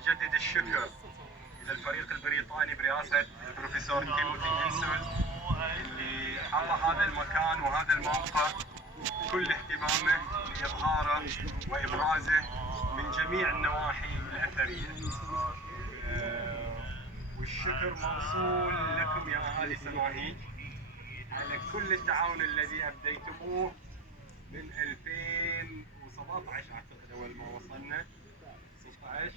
أجدد الشكر إلى الفريق البريطاني برئاسة البروفيسور تيموثي إنسول اللي حظى هذا المكان وهذا الموقع بكل اهتمامه لإظهاره وإبرازه من جميع النواحي الأثرية. والشكر موصول لكم يا أهالي سماهيج على كل التعاون الذي أبديتموه من 2017 أعتقد أول ما وصلنا 16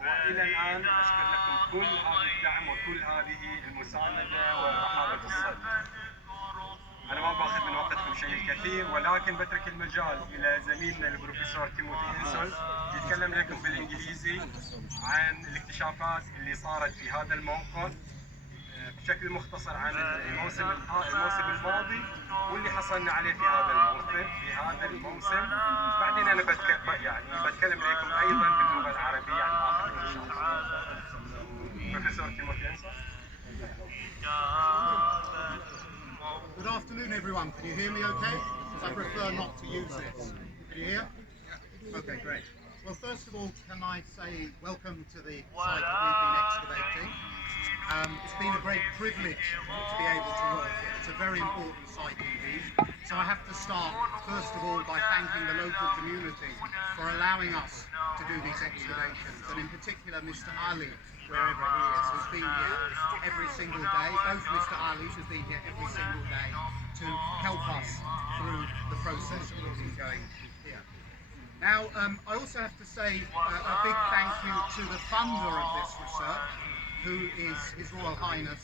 وإلى الآن. أشكر لكم كل هذا الدعم وكل هذه المساندة ورحابة الصدر. أنا ما باخذ من وقتكم شيء الكثير، ولكن بترك المجال إلى زميلنا البروفيسور تيموثي إنسول يتكلم لكم بالإنجليزي عن الاكتشافات اللي صارت في هذا الموقع بشكل مختصر عن الموسم الماضي واللي حصلنا عليه في هذا الموسم. بعدين أنا بتكلم لكم أيضا باللغة العربية عن آخر إن شاء الله. بروفيسور تيموثي إنسول. Good afternoon, everyone. Can you hear me okay? I prefer not to use this. Can you hear? Okay, great. Well, first of all, can I say welcome to the site that we've been excavating. It's been a great privilege to be able to work here. It's a very important site indeed. So I have to start, first of all, by thanking the local community for allowing us to do these excavations, and in particular Mr. Ali, wherever he is, who's been here every single day. Both Mr. Ali's have been here every single day to help us through the process that we've been going through here. Now, I also have to say a big thank you to the funder of this research, who is His Royal Highness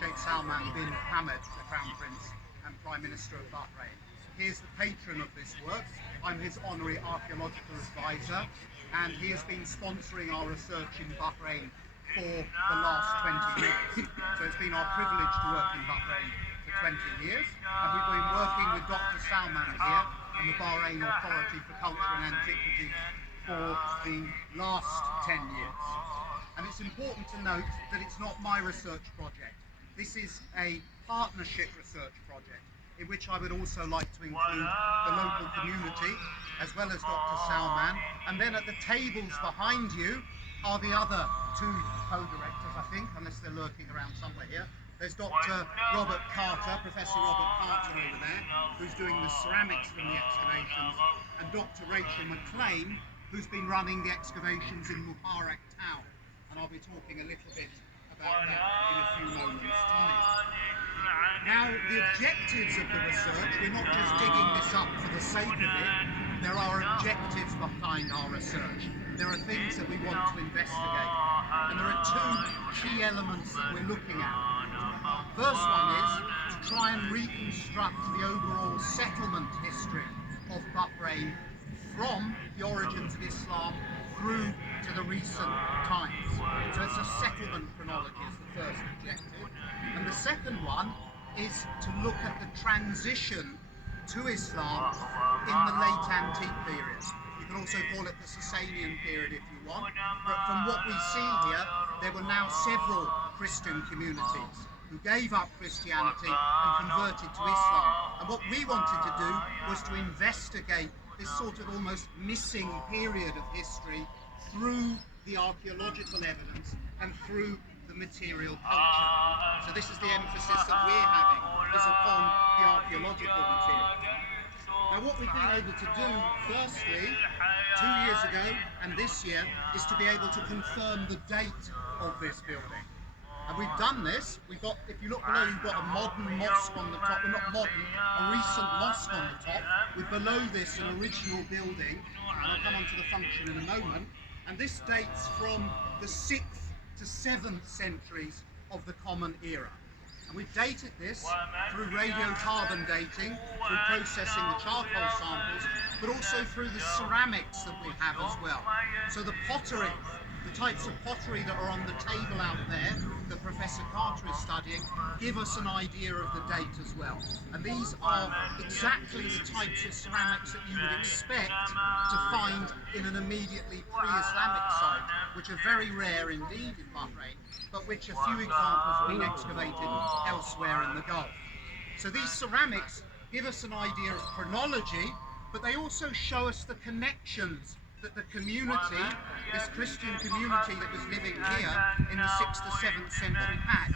Sheikh Salman bin Hamad, the Crown Prince and Prime Minister of Bahrain. He is the patron of this work. I'm his honorary archaeological advisor, and he has been sponsoring our research in Bahrain for the last 20 years. So it's been our privilege to work in Bahrain for 20 years, and we've been working with Dr. Salman here and the Bahrain Authority for Culture and Antiquities for the last 10 years. And it's important to note that it's not my research project. This is a partnership research project in which I would also like to include the local community as well as Dr. Salman. And then at the tables behind you are the other two co-directors, I think, unless they're lurking around somewhere here. There's Dr. Robert Carter, Professor Robert Carter over there, who's doing the ceramics from the excavations, and Dr. Rachel McLean, who's been running the excavations in Mubarak Town. And I'll be talking a little bit about that in a few moments' time. Now, the objectives of the research, we're not just digging this up for the sake of it. There are objectives behind our research. There are things that we want to investigate. And there are two key elements that we're looking at. First one is to try and reconstruct the overall settlement history of Bahrain from the origins of Islam through to the recent times. So it's a settlement chronology is the first objective. And the second one is to look at the transition to Islam in the late antique period. You can also call it the Sasanian period if you want. But from what we see here, there were now several Christian communities who gave up Christianity and converted to Islam. And what we wanted to do was to investigate this sort of almost missing period of history through the archaeological evidence and through the material culture. So this is the emphasis that we're having, is upon the archaeological material. Now what we've been able to do, firstly, 2 years ago and this year, is to be able to confirm the date of this building. And we've done this. We've got, if you look below, you've got a modern mosque on the top, well not modern, a recent mosque on the top, with below this an original building, and I'll come on to the function in a moment. And this dates from the 6th to 7th centuries of the Common Era. And we've dated this through radiocarbon dating, through processing the charcoal samples, but also through the ceramics that we have as well. So the pottery, the types of pottery that are on the table out there that Professor Carter is studying give us an idea of the date as well. And these are exactly the types of ceramics that you would expect to find in an immediately pre-Islamic site, which are very rare indeed in Bahrain, but which a few examples have been excavated elsewhere in the Gulf. So these ceramics give us an idea of chronology, but they also show us the connections that the community, this Christian community that was living here in the 6th to 7th century had.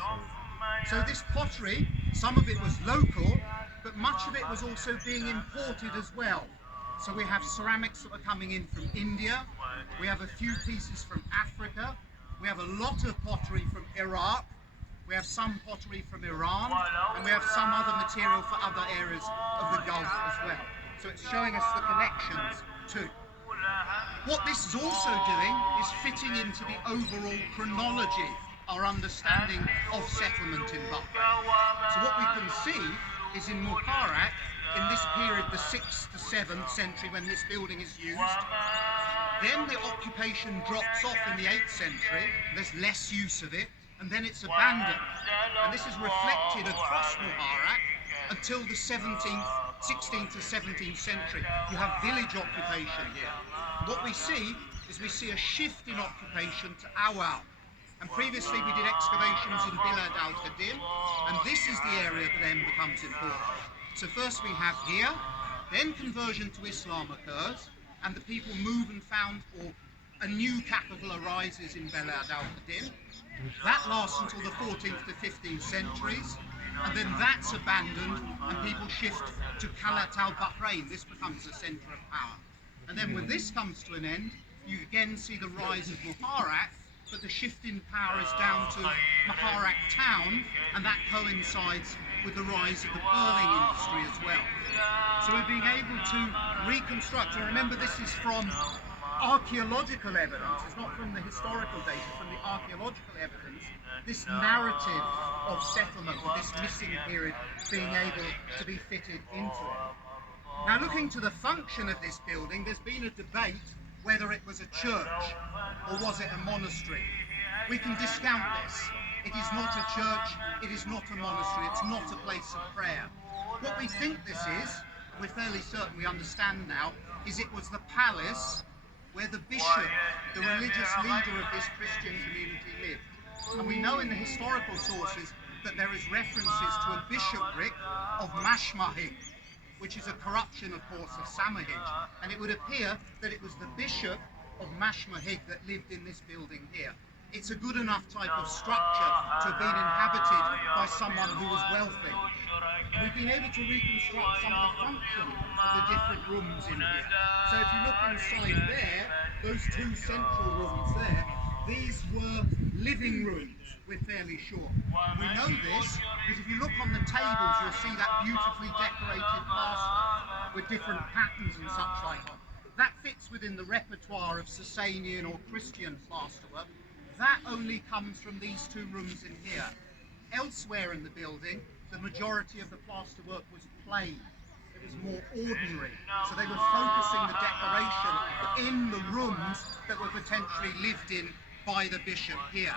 So this pottery, some of it was local, but much of it was also being imported as well. So we have ceramics that are coming in from India, we have a few pieces from Africa, we have a lot of pottery from Iraq, we have some pottery from Iran, and we have some other material for other areas of the Gulf as well. So it's showing us the connections too. What this is also doing is fitting into the overall chronology, our understanding of settlement in Bahrain. So what we can see is in Muharraq, in this period, the 6th to 7th century when this building is used, then the occupation drops off in the 8th century, there's less use of it, and then it's abandoned. And this is reflected across Muharraq until the 16th to 17th century. You have village occupation here. What we see is we see a shift in occupation to Awal. And previously we did excavations in Bilad al-Qadim, and this is the area that then becomes important. So first we have here, then conversion to Islam occurs, and the people move and found, or a new capital arises in Bilad al-Qadim. That lasts until the 14th to 15th centuries, and then that's abandoned, and people shift to Qalat al-Bahrain. This becomes the centre of power. And then when this comes to an end, you again see the rise of Muharraq, but the shift in power is down to Muharraq town, and that coincides with the rise of the pearling industry as well. So we're being able to reconstruct, and remember this is from archaeological evidence, it's not from the historical data, from the archaeological evidence, this narrative of settlement, with this missing period being able to be fitted into it. Now looking to the function of this building, there's been a debate whether it was a church or was it a monastery. We can discount this. It is not a church, it is not a monastery, it's not a place of prayer. What we think this is, we're fairly certain we understand now, is it was the palace where the bishop, the religious leader of this Christian community lived. And we know in the historical sources that there is references to a bishopric of Samaheej, which is a corruption, of course, of Samaheej. And it would appear that it was the bishop of Samaheej that lived in this building here. It's a good enough type of structure to have been inhabited by someone who was wealthy. We've been able to reconstruct some of the function of the different rooms in here. So if you look inside there, those two central rooms there, these were living rooms, we're fairly sure. We know this because if you look on the tables, you'll see that beautifully decorated plaster with different patterns and such like on. That fits within the repertoire of Sasanian or Christian plasterwork. That only comes from these two rooms in here. Elsewhere in the building, the majority of the plasterwork was plain. It was more ordinary. So they were focusing the decoration in the rooms that were potentially lived in by the bishop here.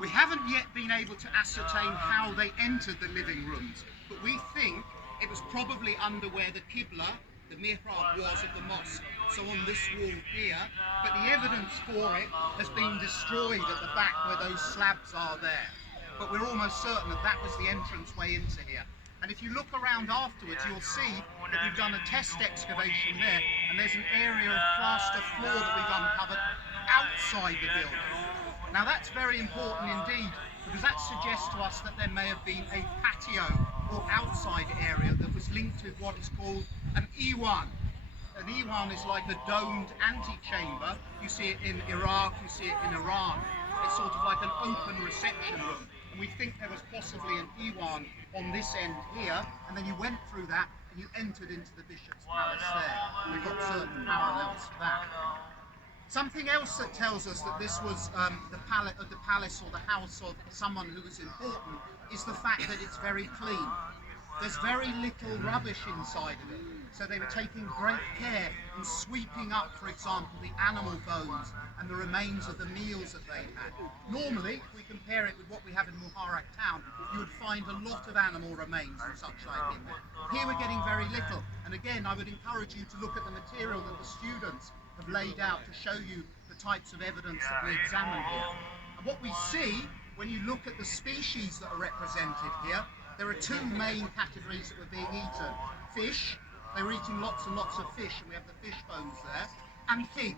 We haven't yet been able to ascertain how they entered the living rooms, but we think it was probably under where the Qibla, the mihrab, was of the mosque. So on this wall here, but the evidence for it has been destroyed at the back where those slabs are there. But we're almost certain that that was the entrance way into here. And if you look around afterwards, you'll see that we've done a test excavation there, and there's an area of plaster floor that we've uncovered outside the building. Now that's very important indeed, because that suggests to us that there may have been a patio or outside area that was linked with what is called an Iwan. An Iwan is like a domed antechamber. You see it in Iraq, you see it in Iran. It's sort of like an open reception room. And we think there was possibly an Iwan on this end here, and then you went through that and you entered into the bishop's palace there. We've got certain parallels to that. Something else that tells us that this was the palace or the house of someone who was important is the fact that it's very clean. There's very little rubbish inside of it. So they were taking great care in sweeping up, for example, the animal bones and the remains of the meals that they had. Normally, if we compare it with what we have in Muharraq town, you would find a lot of animal remains and such like in there. Here we're getting very little. And again, I would encourage you to look at the material that the students have laid out to show you the types of evidence that we examine here. And what we see, when you look at the species that are represented here, there are two main categories that were being eaten. Fish, they were eating lots and lots of fish, and we have the fish bones there. and pig,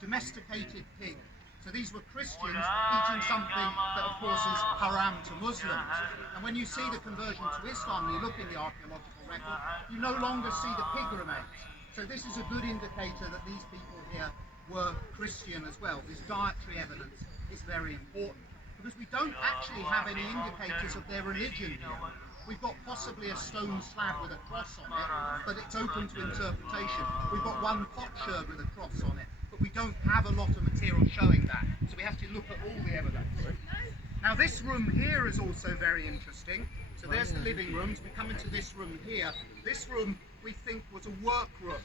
domesticated pig. So these were Christians eating something that of course is haram to Muslims. And when you see the conversion to Islam, you look in the archaeological record, you no longer see the pig remains. So this is a good indicator that these people here were Christian as well. This dietary evidence is very important because we don't actually have any indicators of their religion here. We've got possibly a stone slab with a cross on it, but it's open to interpretation. We've got one potsherd with a cross on it, but we don't have a lot of material showing that. So we have to look at all the evidence. Now this room here is also very interesting. So there's the living rooms. We come into this room here. This room we think was a workroom.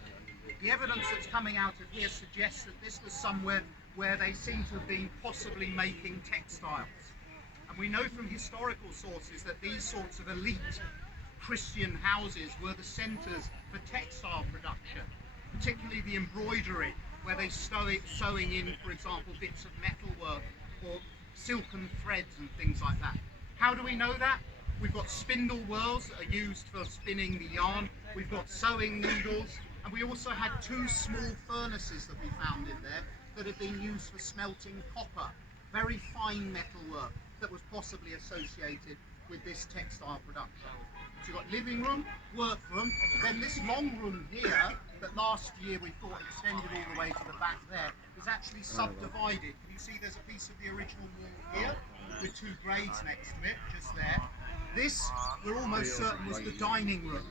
The evidence that's coming out of here suggests that this was somewhere where they seem to have been possibly making textiles. And we know from historical sources that these sorts of elite Christian houses were the centres for textile production, particularly the embroidery, where they sewing in, for example, bits of metalwork or silken threads and things like that. How do we know that? We've got spindle whorls that are used for spinning the yarn. We've got sewing needles, and we also had two small furnaces that we found in there that had been used for smelting copper, very fine metalwork that was possibly associated with this textile production. So you've got living room, workroom, then this long room here that last year we thought extended all the way to the back there is actually subdivided. Can you see there's a piece of the original wall here with two grades next to it, just there. This, we're almost certain, was the dining room.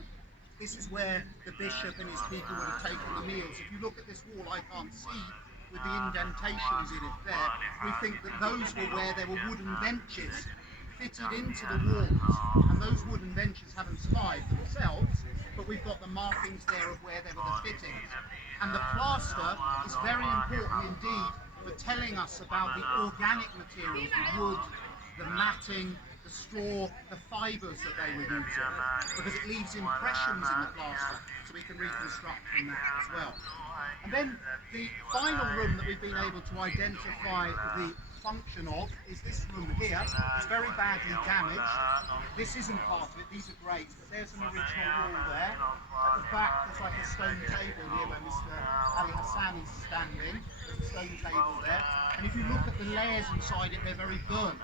This is where the bishop and his people would have taken the meals. If you look at this wall, I can't see with the indentations in it there, we think that those were where there were wooden benches fitted into the walls, and those wooden benches haven't survived themselves, but we've got the markings there of where there were the fittings. And the plaster is very important indeed for telling us about the organic materials, the wood, the matting, the straw, the fibres that they were using, because it leaves impressions in the plaster, so we can reconstruct from that as well. And then the final room that we've been able to identify the function of is this room here. It's very badly damaged. This isn't part of it, these are grades, but there's an original wall there. At the back there's like a stone table here where Mr. Ali Hassan is standing. There's a stone table there. And if you look at the layers inside it, they're very burnt.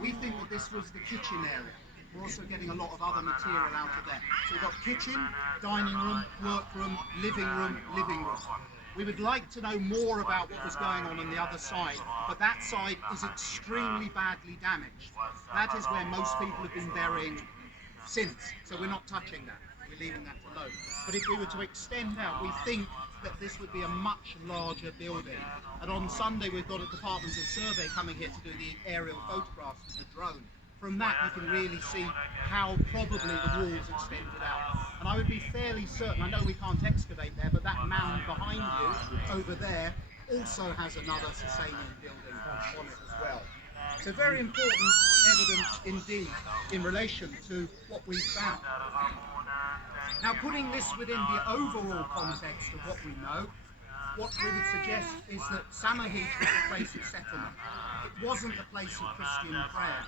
We think that this was the kitchen area. We're also getting a lot of other material out of there. So we've got kitchen, dining room, workroom, living room, living room. We would like to know more about what was going on the other side, but that side is extremely badly damaged. That is where most people have been burying since, so we're not touching that. We're leaving that alone. But if we were to extend out, we think that this would be a much larger building. And on Sunday we've got a Department of Survey coming here to do the aerial photographs with the drone. From that you can really see how probably the walls extended out. And I would be fairly certain, I know we can't excavate there, but that mound behind you over there also has another Sasanian building on it as well. So very important evidence indeed in relation to what we found. Now putting this within the overall context of what we know, what we would suggest is that Samaheej was a place of settlement. It wasn't a place of Christian prayer.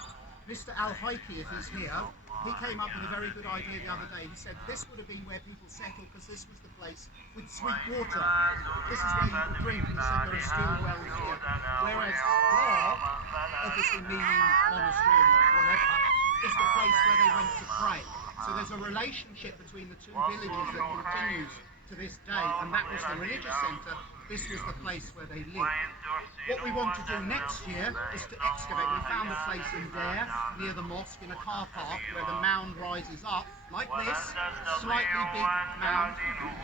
Mr. Al-Haiki, if he's here, he came up with a very good idea the other day. He said this would have been where people settled because this was the place with sweet water. This is where you could drink, and he said there are still wells here. Whereas there, obviously meaning monastery or whatever, is the place where they went to pray. So there's a relationship between the two villages that continues to this day, and that was the religious centre. This was the place where they lived. What we want to do next year is to excavate. We found a place in there, near the mosque, in a car park, where the mound rises up, like this, slightly big mound,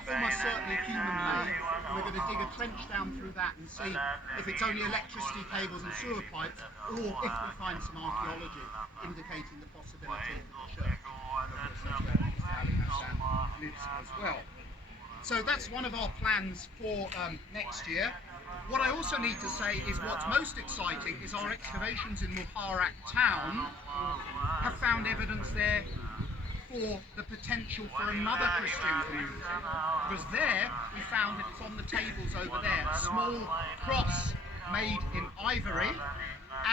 almost certainly human-made. We're going to dig a trench down through that and see if it's only electricity cables and sewer pipes, or if we find some archaeology indicating the possibility of the church. And of course, that's where Mr. Ali Hassan lives as well. So that's one of our plans for next year. What I also need to say is what's most exciting is our excavations in Muharraq town have found evidence there for the potential for another Christian community. Because there we found it's on the tables over there, a small cross made in ivory,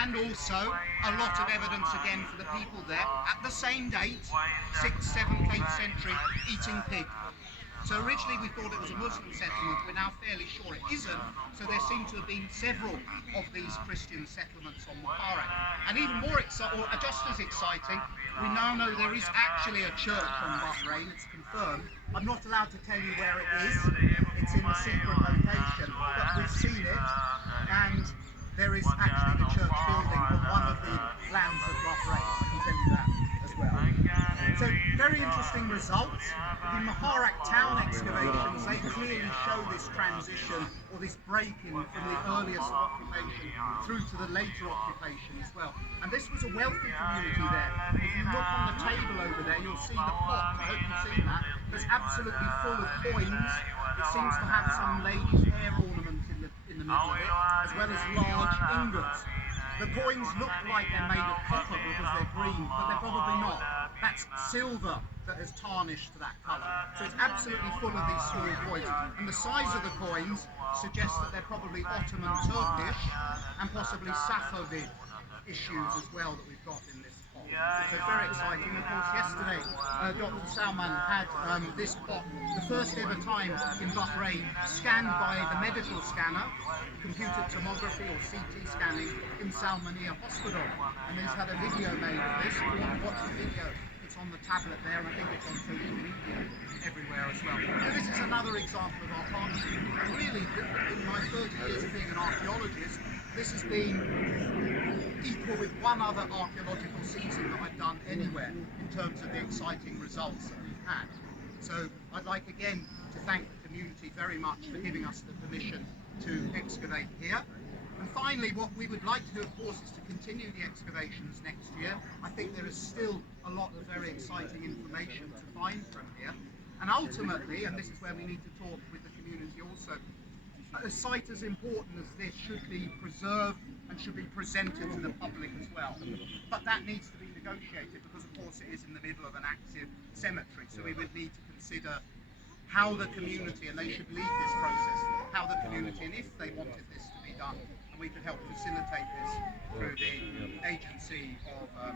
and also a lot of evidence again for the people there at the same date, 6th, 7th, 8th century, eating pig. So originally we thought it was a Muslim settlement. We're now fairly sure it isn't. So there seem to have been several of these Christian settlements on Mubarak. And even more exciting, or just as exciting, we now know there is actually a church on Bahrain. It's confirmed. I'm not allowed to tell you where it is. It's in a secret location, but we've seen it, and there is actually the church building on one of the lands of Bahrain. I can tell you that as well. So very interesting results. The Mubarak town excavations, they clearly show this transition or this break-in from the earliest occupation through to the later occupation as well. And this was a wealthy community there. If you look on the table over there, you'll see the pot. I hope you've seen that. It's absolutely full of coins. It seems to have some lady's hair ornament in the middle of it, as well as large ingots. The coins look like they're made of copper because they're green, but they're probably not. That's silver that has tarnished to that colour. So it's absolutely full of these small coins. And the size of the coins suggests that they're probably Ottoman Turkish and possibly Safavid issues as well that we've got in this pot. So very exciting. Of course, yesterday Dr. Salman had this pot, the first ever time in Bahrain, scanned by the medical scanner, computed tomography or CT scanning in Salmania Hospital. And he's had a video made of this. If you want to watch the video, it's on the tablet there, and I think it's on social media everywhere as well. So this is another example of our partnership. And really, in my 30 years of being an archaeologist, this has been equal with one other archaeological season that I've done anywhere in terms of the exciting results that we've had. So I'd like again to thank the community very much for giving us the permission to excavate here. And finally, what we would like to do, of course, is to continue the excavations next year. I think there is still a lot of very exciting information to find from here. And ultimately, and this is where we need to talk with the community also, a site as important as this should be preserved and should be presented to the public as well. But that needs to be negotiated because, of course, it is in the middle of an active cemetery. So we would need to consider how the community, and they should lead this process, how the community, and if they wanted this to be done, and we could help facilitate this through the agency of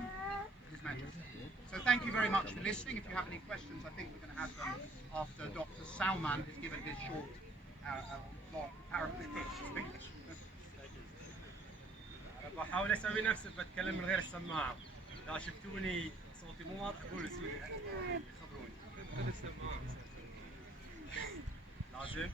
His Majesty. So thank you very much for listening. If you have any questions, I think we're going to have them after Dr. Salman has given his short, long paraphrastic speech. بحاول اسوي نفسي بتكلم من غير السماعه. اذا شفتوني صوتي مو واضح قولوا خبروني. خذ السماعه لازم